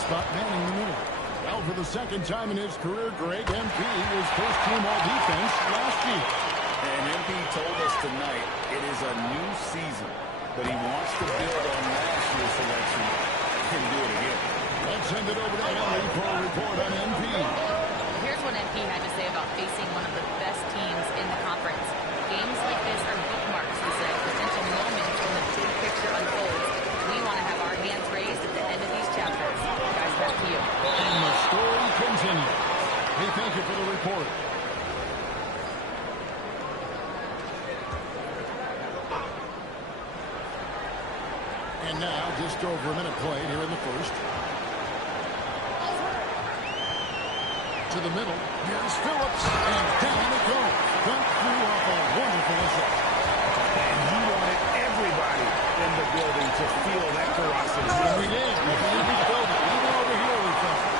spot, manning the middle. Well, for the second time in his career, Greg, MP was first-team all-defense last year. And MP told us tonight it is a new season, but he wants to build on last year's selection and do it again. Let's send it over to Henry for a report on MP. Here's what MP had to say about facing one of the best teams in the conference. Games like this are bookmarks, he said, potential moments when the big picture unfolds. We want to have our hands raised at the end of these chapters. Guys, back to you. And the story continues. Hey, thank you for the report. And now, just over a minute played here in the first. To the middle. Here's Phillips. And down it goes. Cut through off a wonderful assist. And you wanted everybody in the building to feel that ferocity. And we did. We felt it. Even over here we felt it.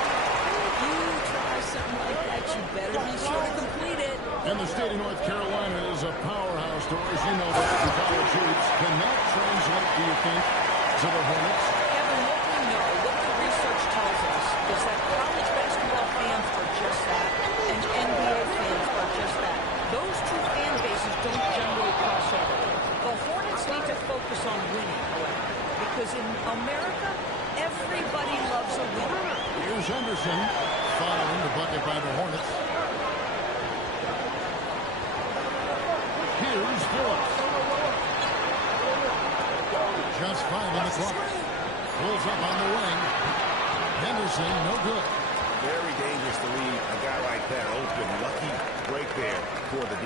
You try something like that, you better be sure to complete it. And the state of North Carolina is a powerhouse story. As you know that in college hoops. Can that translate, do you think, to the Hornets? Kevin, what we know, what the research tells us, is that college basketball fans are just that, and NBA fans are just that. Those two fan bases don't generally cross over. The Hornets need to focus on winning, however, because in America, everybody loves a winner. Here's Henderson following the bucket by the Hornets. Here's Phillips. Just 5 on the clock. Pulls up on the wing. Henderson, no good. Very dangerous to leave a guy like that open. Lucky break there for the D.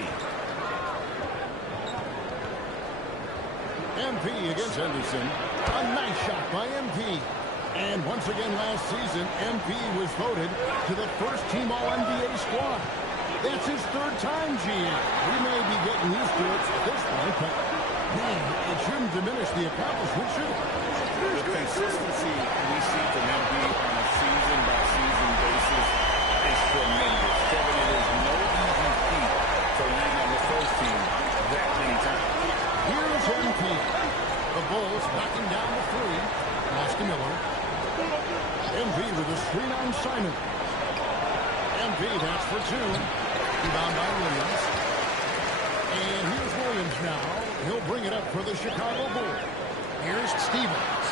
MP against Henderson. A nice shot by MP. And once again last season, MP was voted to the first-team All-NBA squad. That's his third time, GM. We may be getting used to it at this point, but, man, it shouldn't diminish the accomplishment, should it? The consistency we see from MP on a season-by-season basis is tremendous. Kevin, it is no easy feat to land on the first team that many times. Here's MP. The Bulls backing down the three. Pass to Miller. MP with a screen on Simon. MP, that's for two. Rebound by Williams. And here's Williams now. He'll bring it up for the Chicago Bulls. Here's Stevens.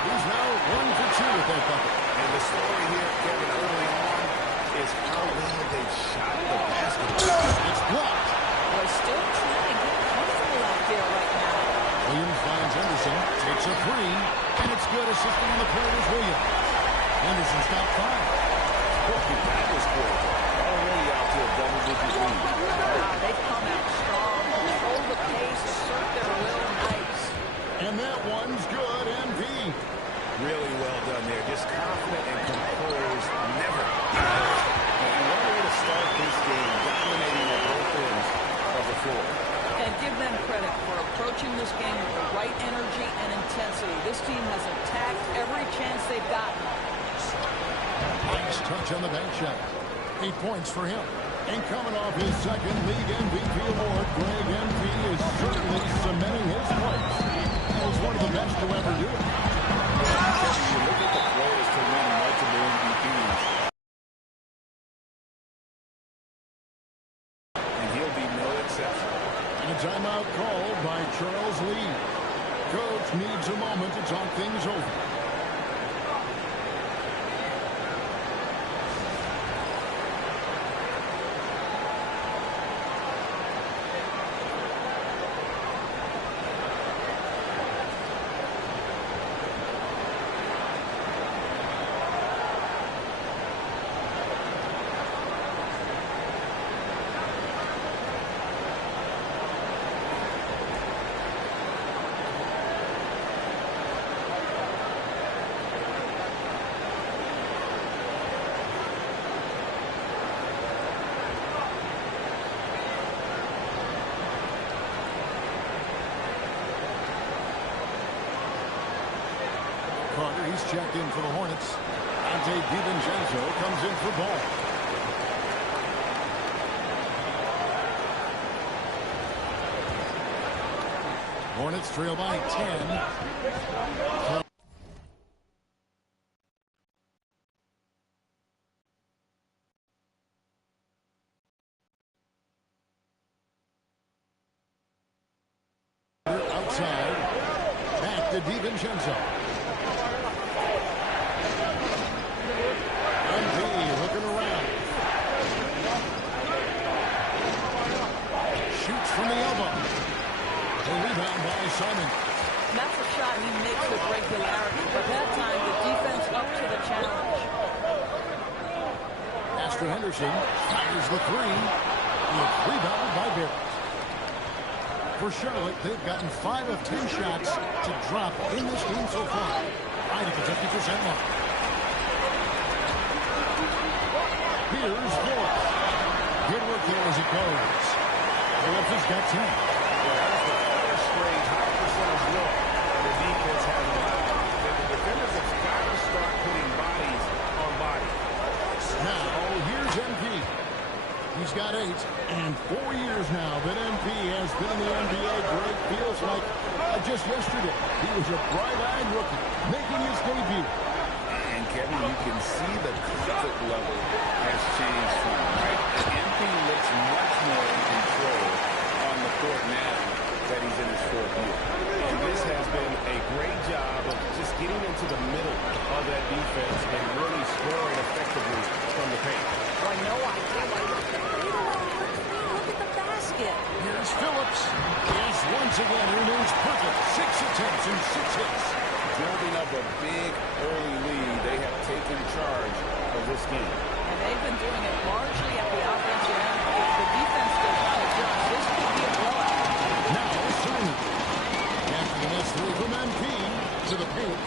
He's now 1 for 2 with that bucket. And the story here, Kevin, early on is how well they've shot the basketball. It's blocked. They're still trying to get comfortable out there right now. Williams finds Henderson. Takes a three. And it's good. Assisting on the play is Williams. Henderson stopped 5. That was good. Already out to a double-digit lead. Wow, they've come out strong. Control the pace, assert their will, nice. And that one's good. MP. Really well done there. Just confident and composed. Never. And what a way to start this game, dominating at both ends of the floor. And give them credit for approaching this game with the right energy and intensity. This team has attacked every chance they've gotten. Nice touch on the bank shot. 8 points for him. And coming off his second league MVP award, Greg MP is certainly cementing his place as one of the best to ever do it. You look at the players to win multiple MVPs. And he'll be no exception. And a timeout called by Charles Lee. Coach needs a moment to talk things over. He's checked in for the Hornets. Ante DiVincenzo comes in for ball. Hornets trail by 10. Outside. Back to DiVincenzo. MV looking around. Shoots from the elbow. The rebound by Simon. That's a shot he makes with regularity, but that time the defense up to the challenge. Master Henderson fires the three. It's rebounded by Barrett. For Charlotte, they've gotten 5 of 10 shots to drop in this game so far. Right at the 50% mark. Here's Phillips. Good work there as it goes. Phillips has got 10. Well, that was the first straight high percentage look the defense has allowed. The defenders have got to start putting bodies on bodies. Now, here's MP. He's got 8, and 4 years now that MP has been in the NBA. Greg, feels like just yesterday he was a bright-eyed rookie making his debut. And Kevin, you can see the comfort level has changed from him, right? MP looks much more in control on the court now that he's in his 4th year. And this has been a great job of just getting into the middle of that defense and really scoring effectively from the paint. I know I did. Look at the basket. Here's Phillips. Yes, once again, remains perfect. 6 attempts and 6 hits. Building up a big early lead, they have taken charge of this game. And they've been doing it largely at the offensive end. If the defense does not adjust, this could be a blowout. Now, Simon. After the next 3 from MP to the paint.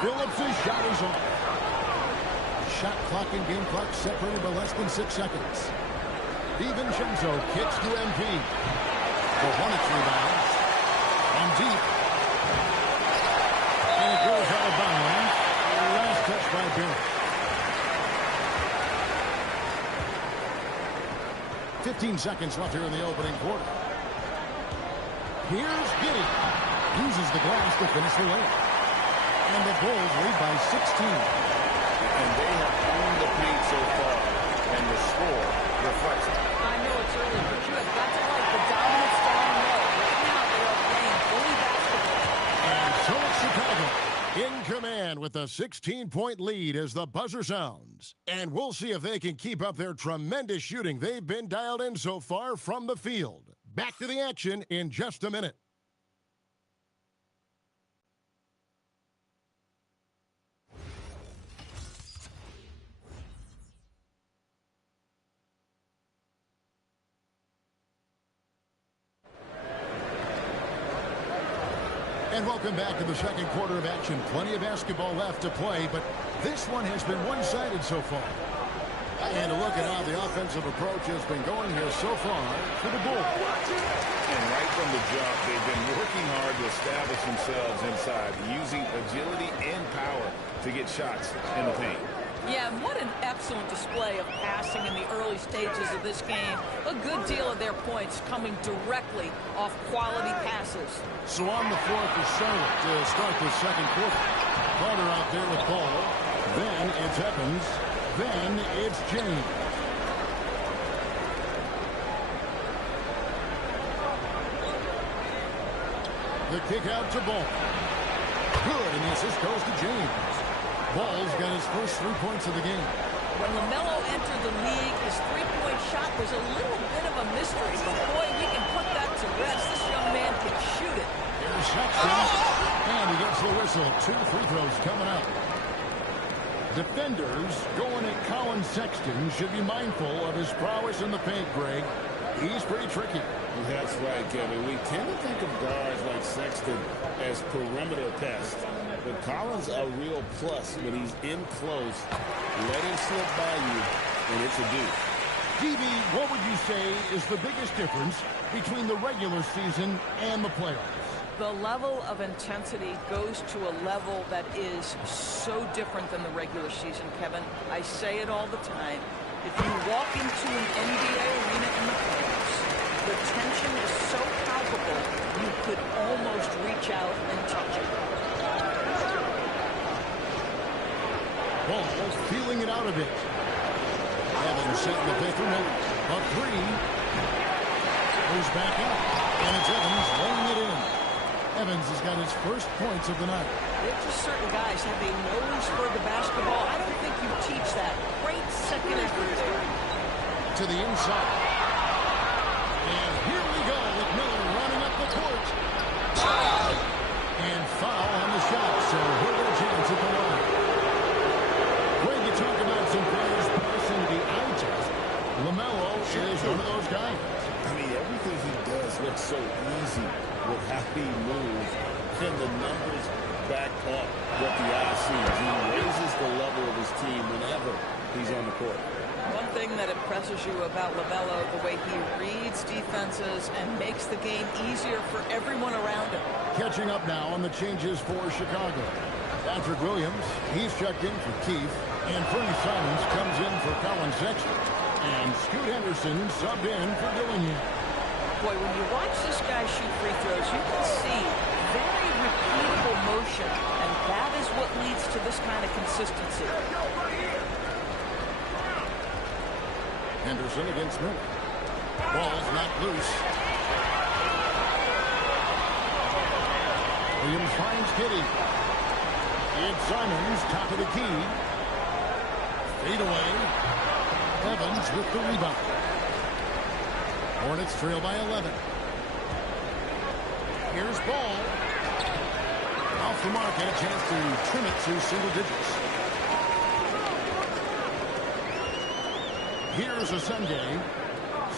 Phillips' shot is off. Shot clock and game clock separated by less than 6 seconds. DiVincenzo kicks to MP. The Hornets rebound. And deep. And it goes out of bounds. Last touch by Barrett. 15 seconds left here in the opening quarter. Here's Giddy. Uses the glass to finish the layup. And the Bulls lead by 16. And they have owned the paint so far, and the score reflects it. I know it's early, but you have got to like the dominance down low. Right now they are playing bully basketball. And so it's Chicago in command with a 16-point lead as the buzzer sounds. And we'll see if they can keep up their tremendous shooting they've been dialed in so far from the field. Back to the action in just a minute. And welcome back to the second quarter of action. Plenty of basketball left to play, but this one has been one-sided so far. And a look at how the offensive approach has been going here so far for the Bulls. And right from the jump, they've been working hard to establish themselves inside, using agility and power to get shots in the paint. Yeah, what an excellent display of passing in the early stages of this game. A good deal of their points coming directly off quality passes. So on the floor for Charlotte to start the second quarter. Carter out there with ball. Then it's Evans. Then it's James. The kick out to Ball. Good, and the assist goes to James. Ball's got his first 3 points of the game. When LaMelo entered the league, his three-point shot was a little bit of a mystery, but boy, we can put that to rest. This young man can shoot it. Here's Sexton, and he gets the whistle. 2 free throws coming up. Defenders going at Colin Sexton should be mindful of his prowess in the paint, Greg. He's pretty tricky. That's right, Kevin. We tend to think of guards like Sexton as perimeter pests. But Collins a real plus when he's in close. Let him slip by you, and it's a deuce. DB, what would you say is the biggest difference between the regular season and the playoffs? The level of intensity goes to a level that is so different than the regular season, Kevin. I say it all the time. If you walk into an NBA arena in the playoffs, The tension is so palpable, you could almost reach out and touch it. Ball feeling it out a bit. Evans set in the fifth minute. A three. Goes back up. And it's Evans laying it in. Evans has got his first points of the night. There's just certain guys have a nose for the basketball. I don't think you teach that. Great second effort there. To the inside. And here we go with Miller running up the court. And foul on the shot. So he'll get a chance at the line. When you talk about some players passing the eye test, LaMelo is one of those guys. I mean, everything he does looks so easy with how he moves. Can the numbers back up what the eye sees? He raises the level of his team whenever he's on the court. One thing that impresses you about LaMelo, the way he reads defenses and makes the game easier for everyone around him. Catching up now on the changes for Chicago. Patrick Williams, he's checked in for Keith. And Fernie Simons comes in for Colin Sexton. And Scoot Henderson subbed in for Dillingham. Boy, when you watch this guy shoot free throws, you can see very repeatable motion. And that is what leads to this kind of consistency. Henderson against Miller. Ball's not loose. Williams finds Giddy. It's Simons, top of the key. Fade away. Evans with the rebound. Hornets trail by 11. Here's Ball. Off the mark and a chance to trim it to single digits. Here's a Sunday,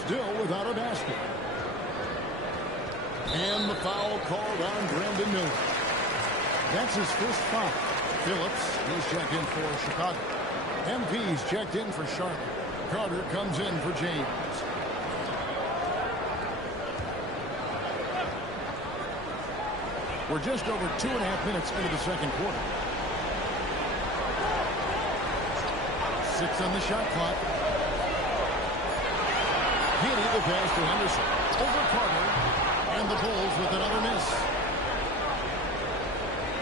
still without a basket. And the foul called on Brandon Miller. That's his first foul. Phillips, he's checked in for Chicago. MP's checked in for Charlotte. Carter comes in for James. We're just over 2.5 minutes into the second quarter. 6 on the shot clock. Giddy the pass to Henderson. Over Carter. And the Bulls with another miss.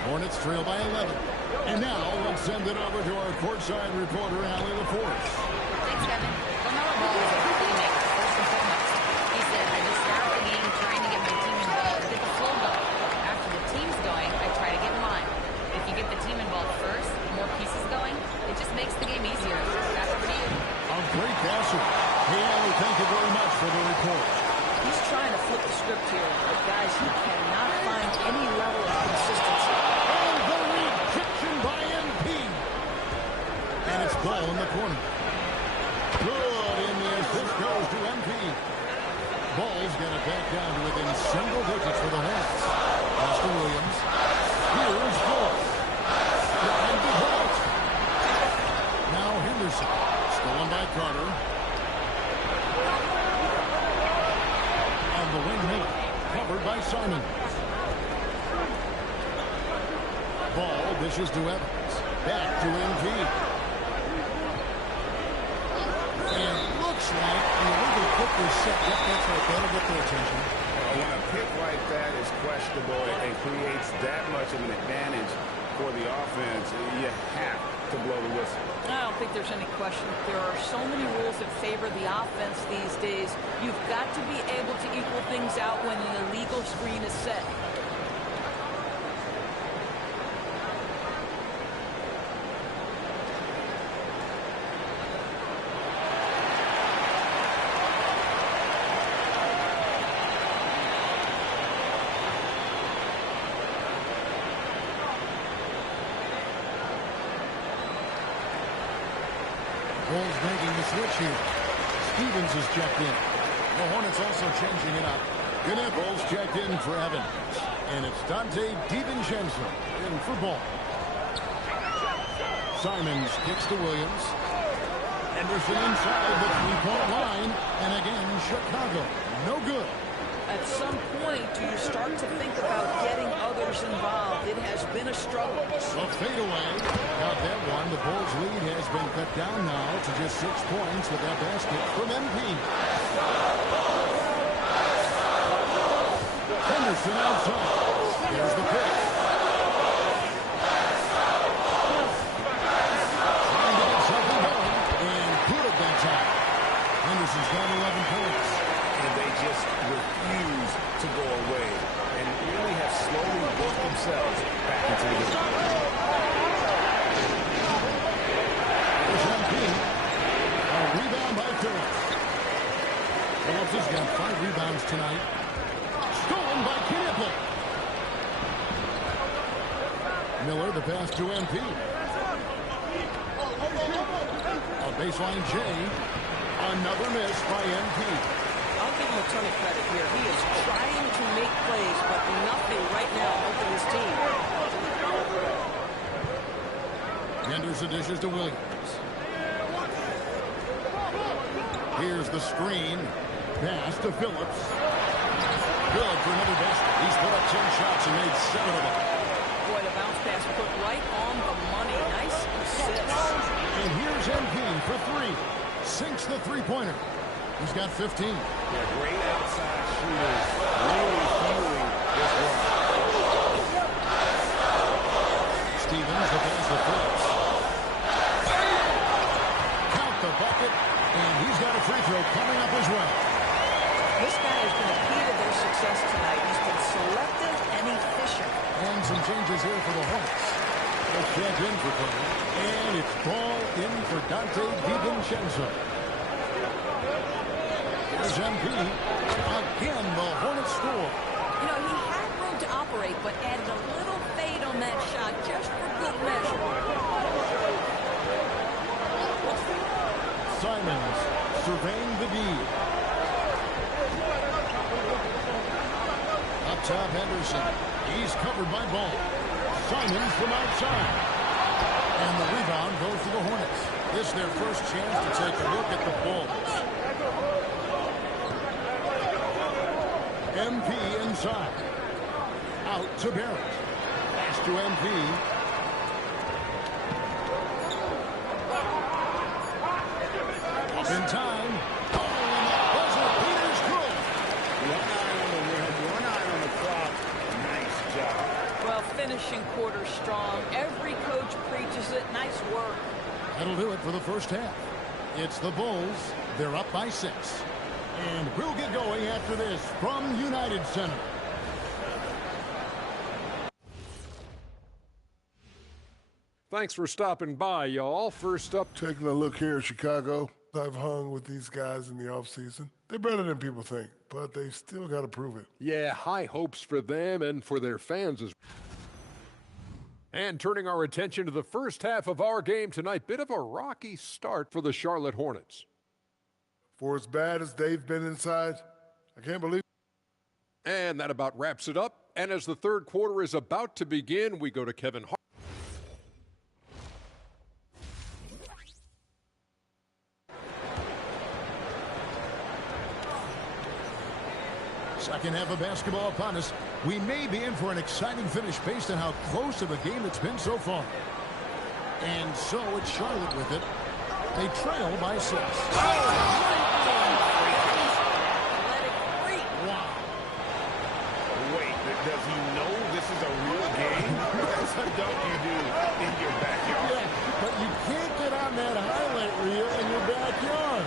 Hornets trail by 11. And now let's send it over to our courtside reporter, Allie LaForce. Thanks, Kevin. LaMelo Ball is a playmaker, first and foremost. He said, I just start the game trying to get my team involved, get the flow going. After the team's going, I try to get mine. If you get the team involved first, more pieces going, it just makes the game easier. Back over to you. A great passer. Hey, Allie, thank you very much for the report. He's trying to flip the script here, but guys, he cannot find any level of consistency. And the rejection by MP. And it's Ball in the corner. Good in the assist goes to MP. Ball's got it back down to within single digits for the Hornets. Austin Williams. Here's Ball. And the Hornets. Now Henderson. Stolen by Carter. The wing Miller, covered by Simon. Ball dishes to Evans. Back to MP. And looks like the illegal kick was set. Yep, that's right. That'll get their attention. When a pick like that is questionable and creates that much of an advantage for the offense, you have to blow the whistle. I don't think there's any question. There are so many rules that favor the offense these days. You've got to be able to equal things out when an illegal screen is set. Bulls making the switch here. Stevens is checked in. The Hornets also changing it up. Gnipples checked in for Evans. And it's Dante DiVincenzo in for Ball. Simons kicks to Williams. Henderson inside the three-point line. And again, Chicago. No good. At some point, do you start to think about getting others involved? It has been a struggle. A fadeaway. Got that one. The Bulls' lead has been cut down now to just 6 points with that basket from MP. Anderson outside. There's the pitch. Trying to get something going, and could have been time. Henderson's got 11 points. And they just refuse to go away and really have slowly worked themselves back into the game. There's MP. A rebound by Phillips. Phillips has got 5 rebounds tonight. Stolen by Knipple. Miller, the pass to MP. A baseline J. Another miss by MP. I'll give him a ton of credit here. He is trying to make plays, but nothing right now helping his team. Henderson dishes to Williams. Here's the screen. Pass to Phillips. Good for another basket. He's put up 10 shots and made 7 of them. Boy, the bounce pass put right on the money. Nice assist. And here's MP for 3. Sinks the three-pointer. He's got 15. They're great outside shooters. Really feeling this one. Stevens, the pass to Phillips. Count the bucket, and he's got a free throw coming up as well. This guy has been a key to their success tonight. He's been selective and efficient. And some changes here for the Hornets. They'll check in for play. And it's ball in for Dante DiVincenzo. Here's MP. Again, the Hornets score. You know, he had room to operate, but added a little fade on that shot just for good measure. Simons surveying the D. Up top, Henderson. He's covered by Ball. Simons from outside. And the rebound goes to the Hornets. This is their first chance to take a look at the Bulls. MP inside. Out to Barrett. Pass to MP. Up in time. Oh, and that buzzer Peters good. One eye on the rim, one eye on the clock. Nice job. Well, finishing quarter strong. Every coach preaches it. Nice work. That'll do it for the first half. It's the Bulls. They're up by 6. And we'll get going after this from United Center. Thanks for stopping by, y'all. First up, Taking a look here at Chicago, I've hung with these guys in the offseason. They're better than people think, but they still got to prove it. yeah, high hopes for them and for their fans as well. And turning our attention to the first half of our game tonight, bit of a rocky start for the Charlotte Hornets. For as bad as they've been inside, I can't believe. And that about wraps it up. And as the third quarter is about to begin, we go to Kevin Hart. Second half of basketball upon us. We may be in for an exciting finish based on how close of a game it's been so far. And so it's Charlotte with it. They trail by 6. Wow. Wait, does he know this is a real game? What don't you do in your backyard? Yeah, but you can't get on that highlight reel in your backyard.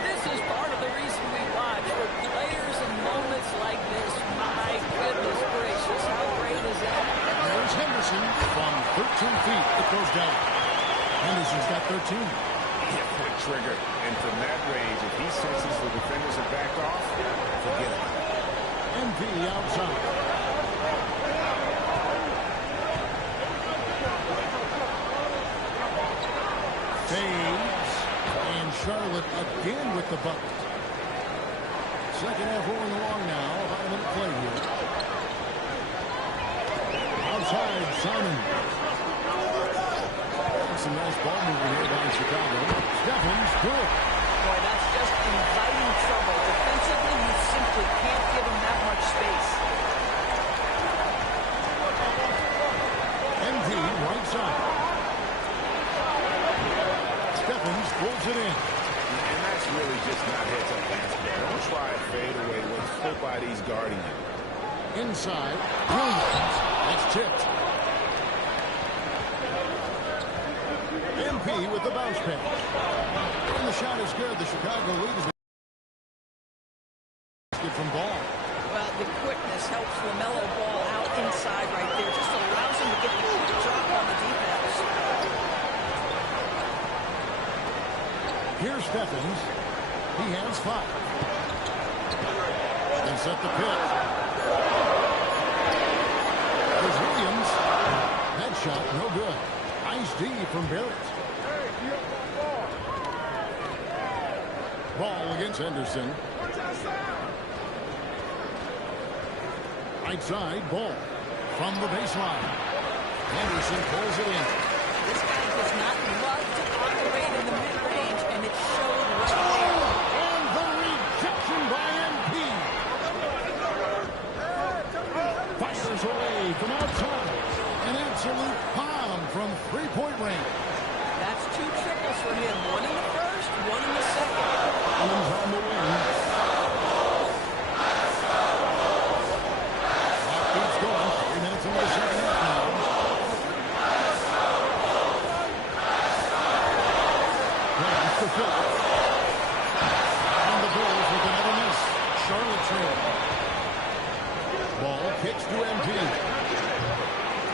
This is part of the reason we watch. For players in moments like this, my goodness gracious, how great is that? There's Henderson from 13 feet. It goes down. Henderson's got 13. He hit for the trigger. And from that range, if he senses the defenders are backed off, forget it. MP outside. Fades. And Charlotte again with the bucket. Second half rolling along now. About a minute play here. Outside, Simon. Some nice ball movement here by Chicago. Stephens, good. Boy, that's just inviting trouble. Defensively, you simply can't give him that much space. MP right side. Stephens pulls it in. And that That's really just not heads-up basketball. Don't try a fadeaway when nobody's guarding you. Inside, Williams. That's tipped. MP with the bounce pass. And the shot is good. The Chicago lead is from Ball. Well, the quickness helps LaMelo Ball out inside right there. Just allows him to get the quick drop on the defense. Here's Stephens. He has 5. They set the pick. There's Williams. That shot, no good. Nice D from Barrett. Ball against Henderson. Right side, Ball from the baseline. Henderson pulls it in. This guy does not love to operate in the mid-range, and it showed right there. And the rejection by MP. Fires away from outside. An absolute bomb from three-point range. That's 2 triples for him. 1 in the first, 1 in the second. Williams on the wing. Clock keeps going. 3 minutes into the second half now. Grant for Phillips. And the Bulls with another miss. Charlotte trail. Ball kicks to MP.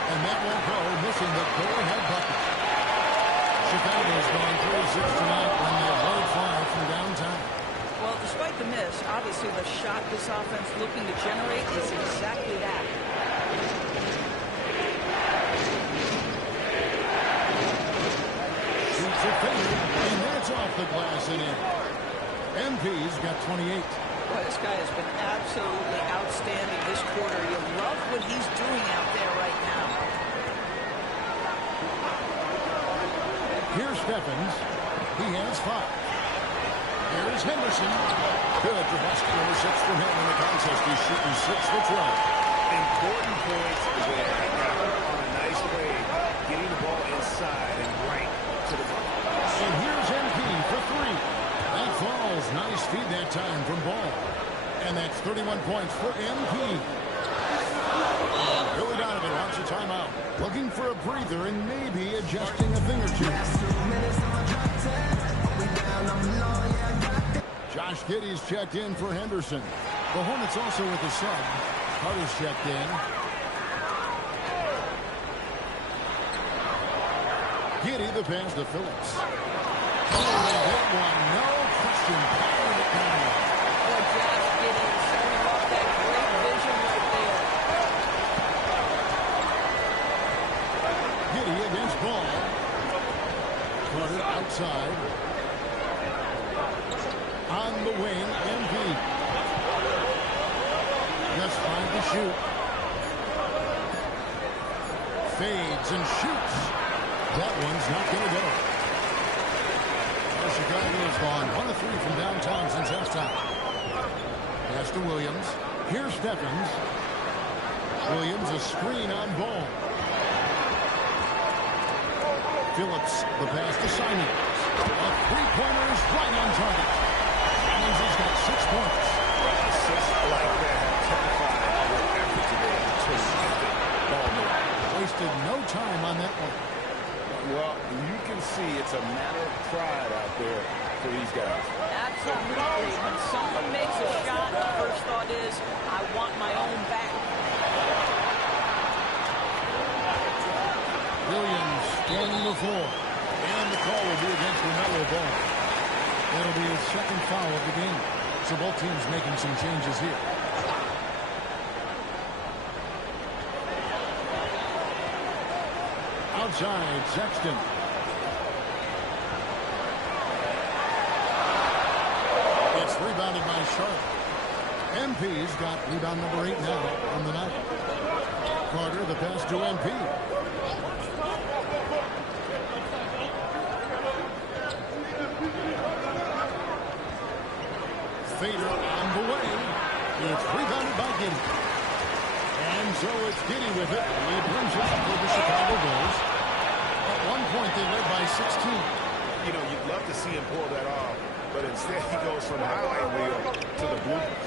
And that won't go, missing the go-ahead bucket. Chicago's gone 36 tonight when they blow far from downtown. Well, despite the miss, obviously the shot this offense looking to generate is exactly that. Shoots a fade, and that's off the glass and in. MP's got 28. Boy, this guy has been absolutely outstanding this quarter. You love what he's doing out there right now. Here's Stephens. He has 5. Here's Henderson. Good for basket number 6 from him in the contest. He's shooting 6 for 12. Important points there. On a nice play, getting the ball inside and right to the ball. And here's MP for 3. That falls. Nice feed that time from Ball. And that's 31 points for MP. Billy Donovan wants a timeout. Looking for a breather and maybe adjusting a thing or two. Josh Giddey's checked in for Henderson. The Hornets also with a sub. Carter's checked in. Giddey the pass to Phillips. Oh, they hit one. No question. Powered it down. Boy, Josh Giddey is showing off that great vision right there. Giddey against Ball. Carter outside. On the wing, MP. Just 5 to shoot. Fades and shoots. That one's not going to go. Well, Chicago has gone 1 of 3 from downtown since halftime. Pass to Williams. Here's Stephens. Williams a screen on Ball. Phillips the pass to Simon. A three-pointer is right on target. That means he's got 6 points. Assists like that have typified their effort today. Terrific ball movement. Wasted no time on that one. Well, you can see it's a matter of pride out there for these guys. Absolutely. When someone makes a shot, the first thought is, I want my own back. Williams storming the floor. And the call will be against LaMelo Ball. It'll be his second foul of the game. So both teams making some changes here. Outside, Sexton. It's rebounded by Charlotte. MP's got rebound number 8 now on the night. Carter, the pass to MP. Fader on the way. It's rebounded by Giddey. And so it's Giddey with it. He brings it up for the Chicago Bulls. At one point, they led by 16. You know, you'd love to see him pull that off, but instead he goes from highlight reel to the bloopers.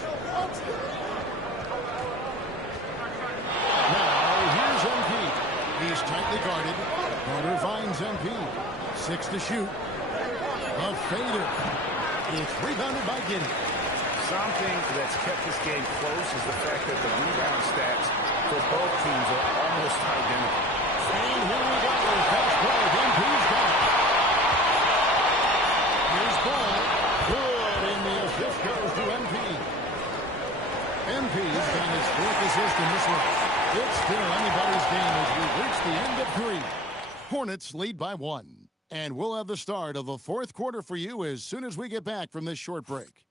Now, here's MP. He's tightly guarded. Carter finds MP. 6 to shoot. A fader. It's rebounded by Giddey. Something that's kept this game close is the fact that the rebound stats for both teams are almost identical. And here we go. Fast break. MP's got it. Here's ball. Good. And the assist goes to MP. MP's got his 4th assist in this one. It's still anybody's game as we reach the end of 3. Hornets lead by 1. And we'll have the start of the 4th quarter for you as soon as we get back from this short break.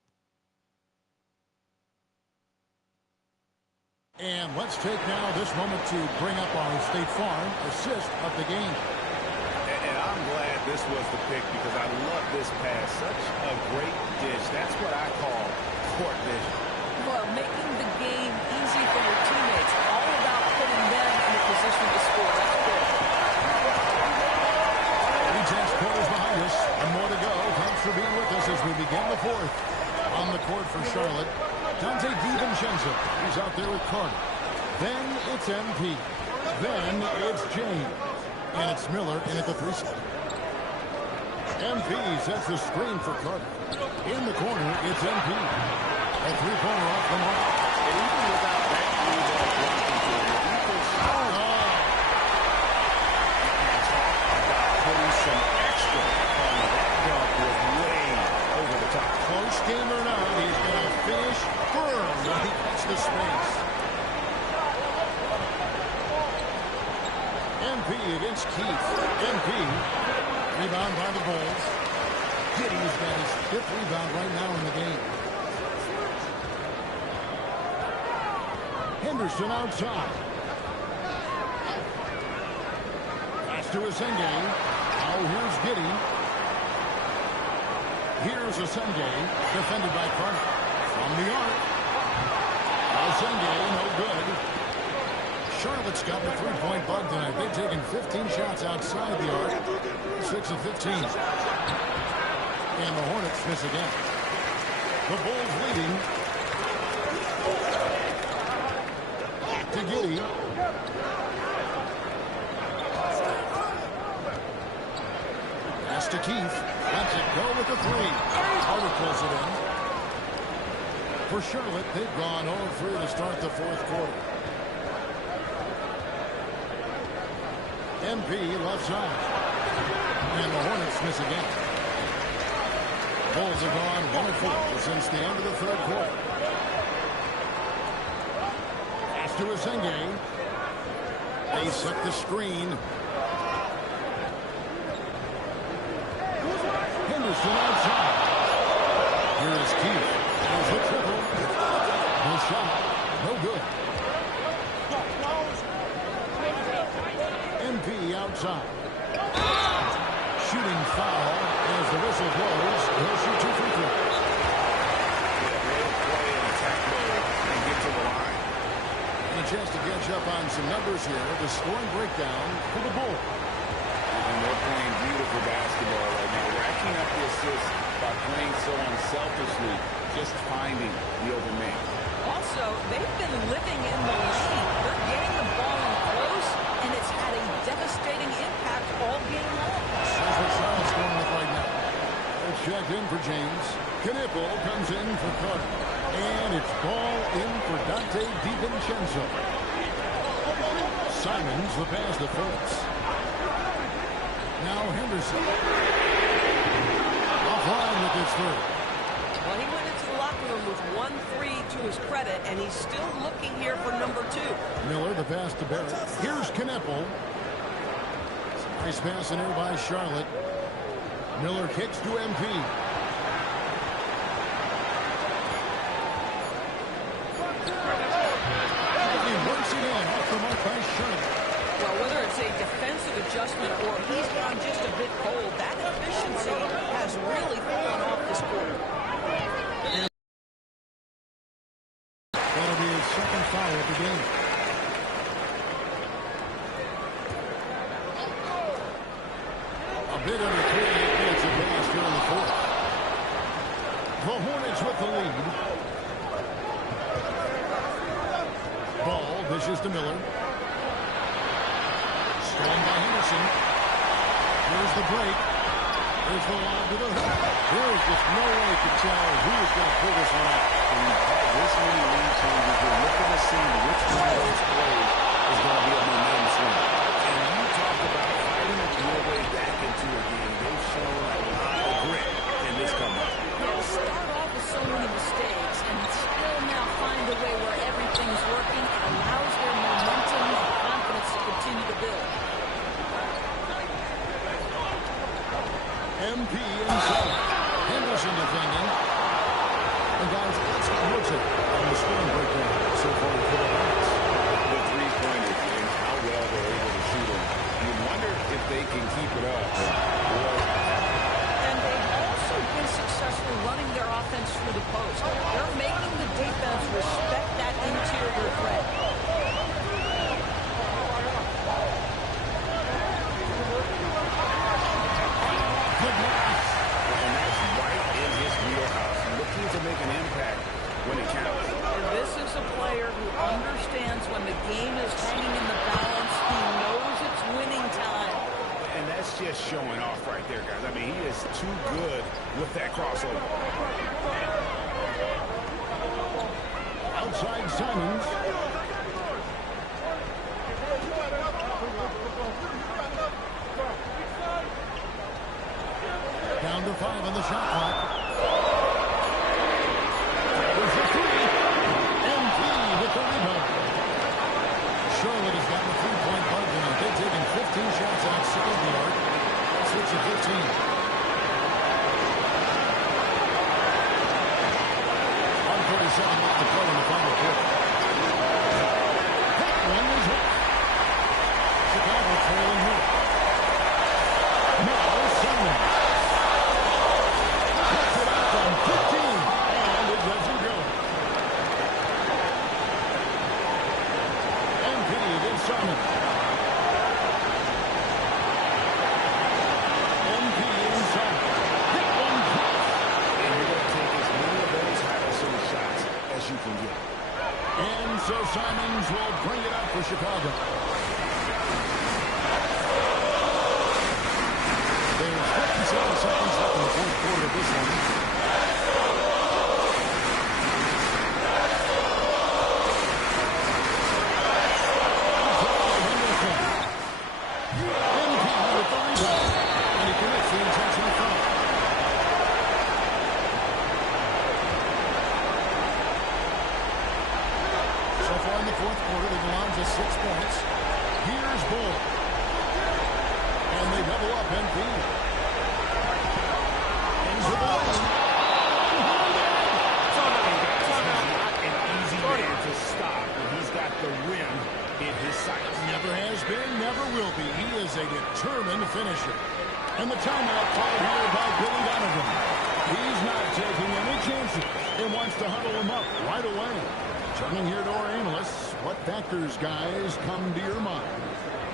And let's take now this moment to bring up our State Farm assist of the game. And I'm glad this was the pick because I love this pass. Such a great dish. That's what I call court vision. Well, making the game easy for your teammates. All about putting them in a position to score. That's good. 3 quarters behind us and more to go. Thanks for being with us as we begin the 4th. On the court for Charlotte, Dante DiVincenzo. He's out there with Carter. Then it's MP. Then it's James. And it's Miller in at the 3 spot. MP sets the screen for Carter. In the corner, it's MP. A 3-pointer off the mark. And even without that blue ball blocking for him, the defense about putting some extra on that dunk was way over the top. Close game or not, he's going to finish firm when he cuts the space. MP against Keith. MP, rebound by the Bulls. Giddey's got his 5th rebound right now in the game. Henderson outside. Pass to Asenge. Now here's Giddey. Here's Asenge, defended by Carter. From the arc. Asenge, no good. Charlotte's got the 3-point bug tonight. They've taken 15 shots outside the arc. 6 of 15. And the Hornets miss again. The Bulls leading. Back to Giddey. Pass to Keith. Lets it go with the 3. Carter pulls it in. For Charlotte, they've gone 0-3 to start the 4th quarter. MP left side. And the Hornets miss again. Bulls have gone 1-4 since the end of the 3rd quarter. Pass to Asenge. They set the screen. Henderson outside. Here is Keith. There's the triple. No shot. No good. MP outside. Shooting foul as the whistle blows. He'll shoot 2 free throws. They'll play in attack mode and get to the line. And a chance to catch up on some numbers here. The scoring breakdown for the Bulls. And they're playing beautiful basketball right now, racking up the assists by playing so unselfishly, just finding the open man. Also, they've been living in the lead. They're getting the ball in close, and it's had a devastating impact all game long. That's what Charlotte's going with right now. It's checked in for James. Knipple comes in for Carter. And it's ball in for Dante DiVincenzo. Simons the pass to Phillips. Now Henderson. Offline with his 3rd. Well, he went into the locker room with 1-3 to his credit, and he's still looking here for number 2. Miller, the pass to Barrett. Here's Knipple. Nice pass in here by Charlotte. Miller kicks to MP. He works it in off the mark by Charlotte. Well, whether it's a defensive adjustment or he's gone just a bit cold, that efficiency has really fallen off this quarter. That'll be his 2nd foul of the game. A bit under 3 minutes of pass here in the 4th. the lead. Ball dishes to Miller. Stolen by Henderson. Here's the break. Here's the lob to the hook. There is just no way to tell who is going to pull this one out. When you've had this many lead changes, you're looking to see which one of those plays is going to be a momentum swing. And you talked about fighting your way back into a game. They've shown a lot of grit in this comeback. They'll start off with so many mistakes and still now find a way where everything's working and allows their momentum and confidence to continue to build. MP inside. Henderson defending. And guys, let's look at on the scoring breakdown so far for the Hawks. The three-pointers and how well they're able to shoot them. You wonder if they can keep it up. And they've also been successful running their offense through the post. They're making the defense respect that interior threat. Good pass. And that's right in his wheelhouse. Looking to make an impact when it counts. And this is a player who understands when the game is hanging in the balance. He knows it's winning time. And that's just showing off right there, guys. I mean, he is too good with that crossover. Outside Simons. Down to 5 on the shot clock. There's the three. MP with the rebound. Charlotte has gotten a 3-point ball tonight. They've taken 15 shots outside the arc. Switch to 15. On 47 left to play in the final quarter. That one is hit. Chicago trailing here. Now Simons. Puts it out from 15. And it doesn't go. MP against Simons. MP inside. Hit one cross. And you're going to take as many of those Harrison shots as you can get. And so Simons will bring it up for Chicago. There's 57 seconds left in the fourth quarter of this one. MP with the rebound. And he commits the intentional foul. So far in the fourth quarter, they've gone to 6 points. Here's Bull. And they double up MP. Into the lane. Not an easy man to stop when he's got the rim in his sights. Never has been, never will be. He is a determined finisher. And the timeout called here by Billy Donovan. He's not taking any chances and wants to huddle him up right away. Turning here to our analysts, what factors, guys, come to your mind?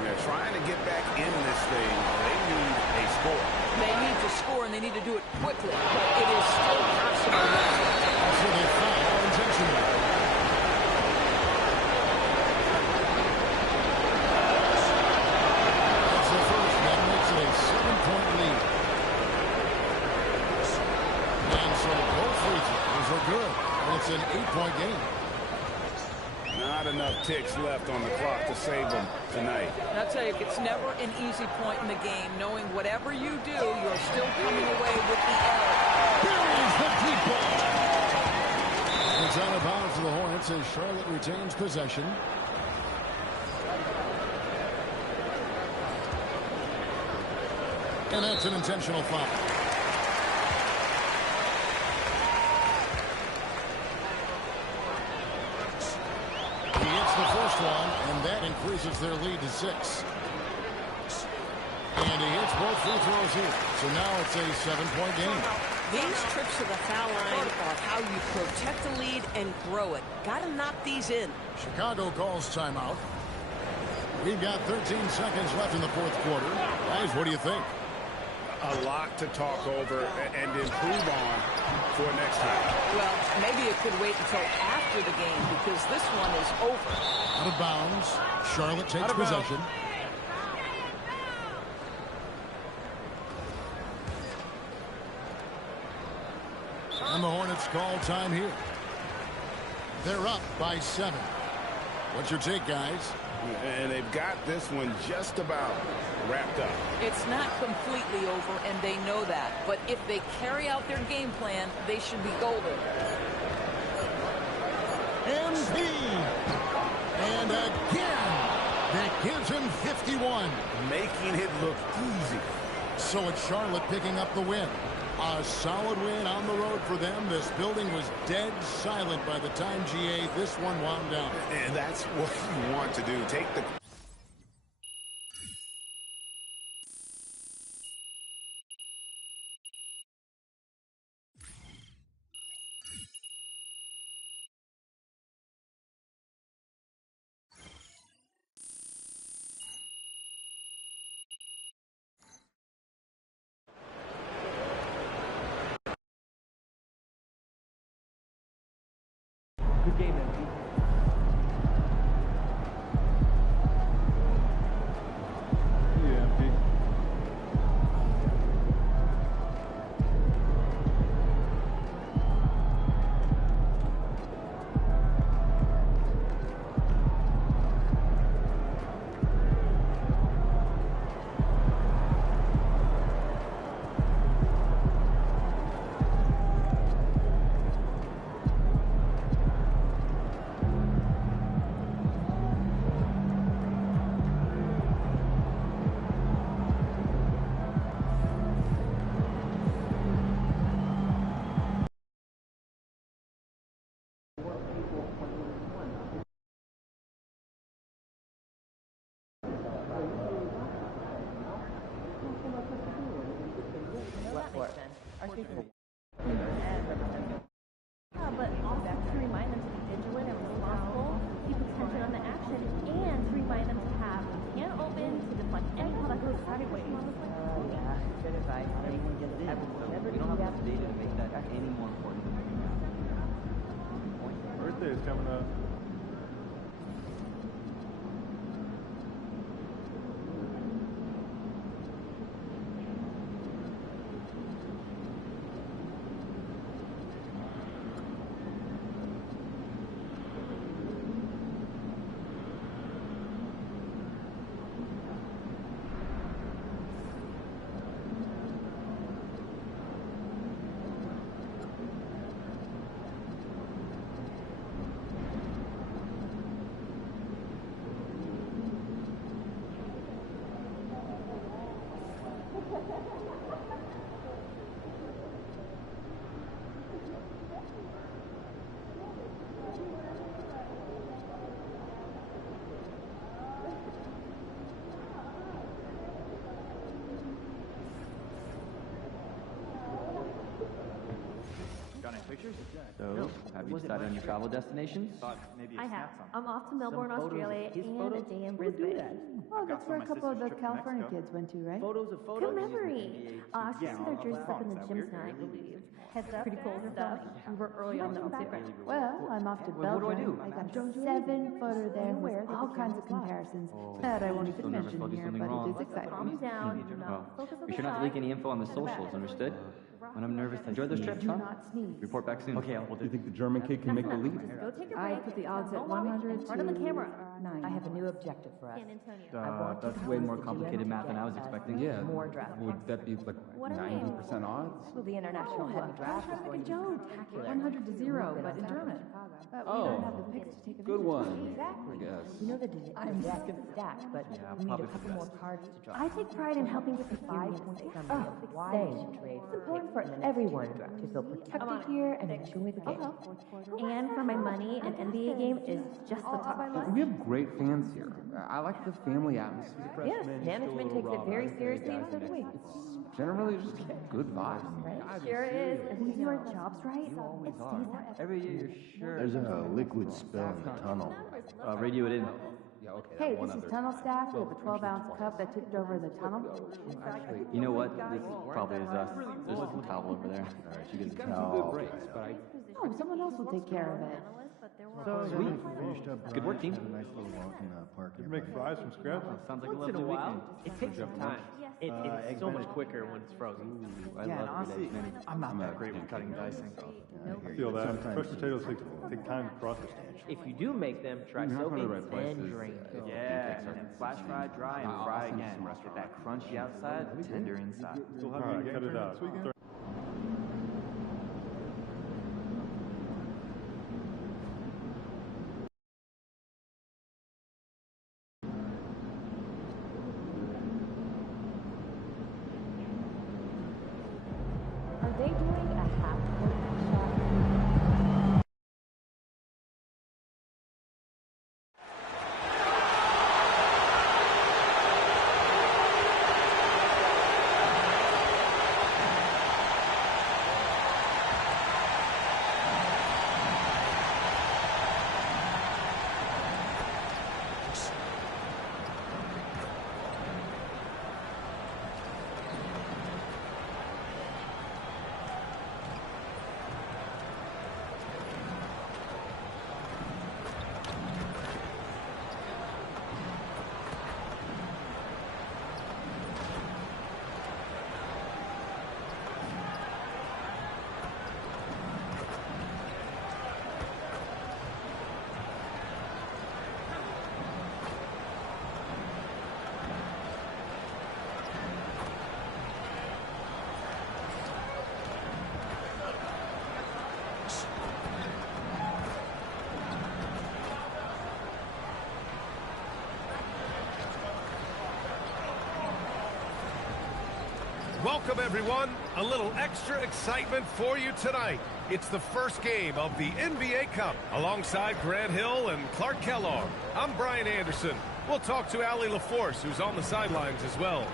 They're trying to get back in this thing. They need a score. They need to score, and they need to do it quickly. But it is still possible. So they foul intentionally. That's the first. That makes it a 7-point lead. And so both free throws are good. And it's an 8-point game. Not enough ticks left on the clock to save them tonight. And I'll tell you, it's never an easy point in the game, knowing whatever you do, you're still coming away with the L. Here is the deep ball. It's out of bounds for the Hornets as Charlotte retains possession. And that's an intentional foul. He hits the first one, and that increases their lead to 6. And he hits both free throws here. So now it's a 7-point game. These trips to the foul line are how you protect the lead and grow it. Got to knock these in. Chicago calls timeout. We've got 13 seconds left in the fourth quarter. Guys, what do you think? A lot to talk over and improve on for next time. Well, maybe it could wait until after the game because this one is over. Out of bounds. Charlotte takes possession. And the Hornets call time here. They're up by 7. What's your take, guys? And they've got this one just about wrapped up. It's not completely over, and they know that. But if they carry out their game plan, they should be golden. Embiid. And again, that gives him 51. Making it look easy. So it's Charlotte picking up the win. A solid win on the road for them. This building was dead silent by the time, GA, this one wound down. And that's what you want to do. Take the... Good game, MP. Yeah, MP. But also to remind them to be vigilant and responsible, keep attention on the action, and to remind them to have a can open to deflect any call that goes sideways. Yeah, good advice. Everyone gets it. You don't have enough data to make that any more important than making that. Birthday is coming up. So, have you decided on your travel destinations? I have. I'm off to Melbourne, Australia, and a day in Brisbane. Oh, that's where a couple of the California kids went to, right? Good memory. I actually see their jerseys up in the gym tonight, I believe. Heads up, pretty cool stuff. We were early on the update. Well, I'm off to Belgium. I got a 7-footer there with all kinds of comparisons that I won't even mention here, but it is exciting. Calm down. Well, be sure not to leak any info on the socials, understood? When I'm nervous, enjoy those trips, Do huh? not sneeze. Report back soon. Okay, Do you think the German kid can make the leap? Go take a I break. put the odds at Don't worry. 100 In front of the to camera. 9. I have a new objective for us. San Antonio. That's way more complicated math than I was expecting. Yeah. More draft Would that be like 90% odds? Well, the international heavy draft is going to be spectacular. 100 to 0, but in German. But we don't have the picks to take Good one. Exactly. I guess. You know the deck is stacked, but we need a couple more cards to draw. I take pride in helping with the 5 points from you. Why you should trade for important for everyone to feel protected here and enjoy the game. And for my money, an NBA game is just the top. We have great fans here. I like the family atmosphere. Yes, management takes it very seriously, and so do we. Generally, just good vibes. Sure is. If we do our jobs right, it stays that. Every year, you're sure. There's a liquid spill in the tunnel. Radio it in. Hey, this is tunnel staff. We have a 12-ounce cup that tipped over in the tunnel. You know what? This probably is us. There's some towel over there. You can tell. Oh, someone else will take care of it. Sweet. Good work, team. Nice little walk in the park. You make fries from scratch? Sounds like a lovely weekend. It takes some time. It's so much quicker when it's frozen. Yeah, and honestly, I'm not that great with cutting and dicing. I feel that. Fresh potatoes take time to process. If you do make them, try soaking, then drain. Yeah, and then flash fry, dry, and fry again. Get that crunchy outside, tender inside. All right, cut it out. Are they doing a half-court shot? Welcome, everyone. A little extra excitement for you tonight. It's the first game of the NBA Cup. Alongside Grant Hill and Clark Kellogg, I'm Brian Anderson. We'll talk to Allie LaForce, who's on the sidelines as well.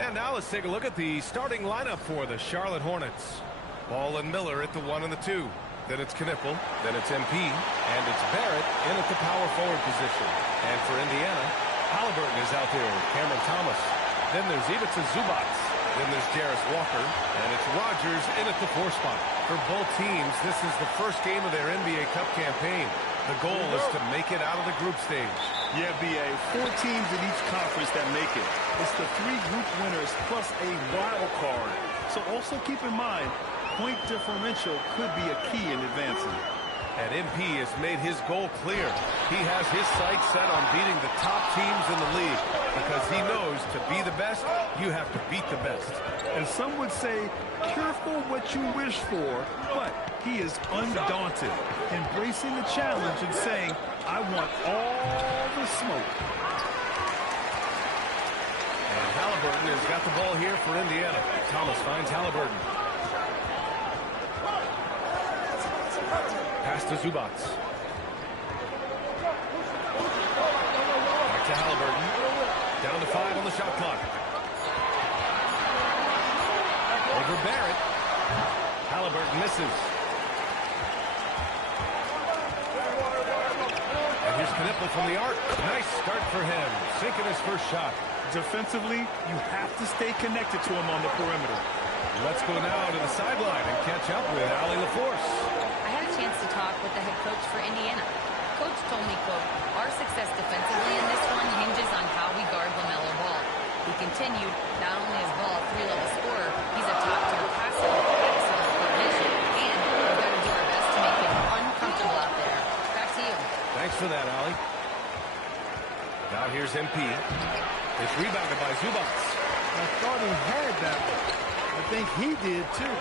And now let's take a look at the starting lineup for the Charlotte Hornets. Ball and Miller at the 1 and the 2. Then it's Knipple, then it's MP, and it's Barrett in at the power forward position. And for Indiana, Halliburton is out there with Cameron Thomas. Then there's Ivica Zubac. Then there's Jarris Walker, and it's Rogers in at the 4 spot. For both teams, this is the first game of their NBA Cup campaign. The goal is to make it out of the group stage. Yeah, BA, 4 teams in each conference that make it. It's the 3 group winners plus a wild card. So also keep in mind, point differential could be a key in advancing. And MP has made his goal clear. He has his sights set on beating the top teams in the league because he knows to be the best, you have to beat the best. And some would say, careful what you wish for, but he is undaunted, embracing the challenge and saying, I want all the smoke. And Halliburton has got the ball here for Indiana. Thomas finds Halliburton. Pass to Zubac. Back to Halliburton. Down to 5 on the shot clock. Over Barrett. Halliburton misses. And here's Knipple from the arc. Nice start for him. Sinking his first shot. Defensively, you have to stay connected to him on the perimeter. Let's go now to the sideline and catch up with Allie LaForce. I had a chance to talk with the head coach for Indiana. Coach told me, quote, our success defensively in this one hinges on how we guard LaMelo Ball. He continued, not only is Ball a 3-level scorer, he's a top-tier passer with excellent vision, and we've got to do our best to make him uncomfortable out there. Back to you. Thanks for that, Allie. Now here's MP. It's rebounded by Zubac. I thought he had that one. I think he did, too.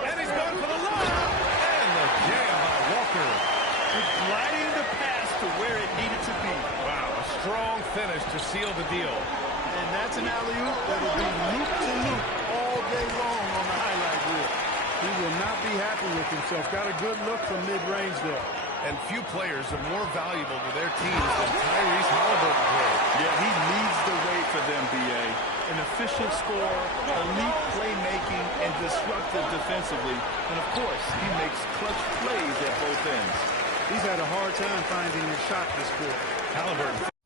And he's going for the layup. And the jam by Walker. He's gliding the pass to where it needed to be. Wow, a strong finish to seal the deal. And that's an alley-oop that will be loop to loop all day long on the highlight reel. He will not be happy with himself. Got a good look from mid-range there. And few players are more valuable to their teams than Tyrese Halliburton. Yeah, he leads the way for them, BA. An efficient scorer, elite playmaking, and disruptive defensively, and of course, he makes clutch plays at both ends. He's had a hard time finding his shot this quarter. Halliburton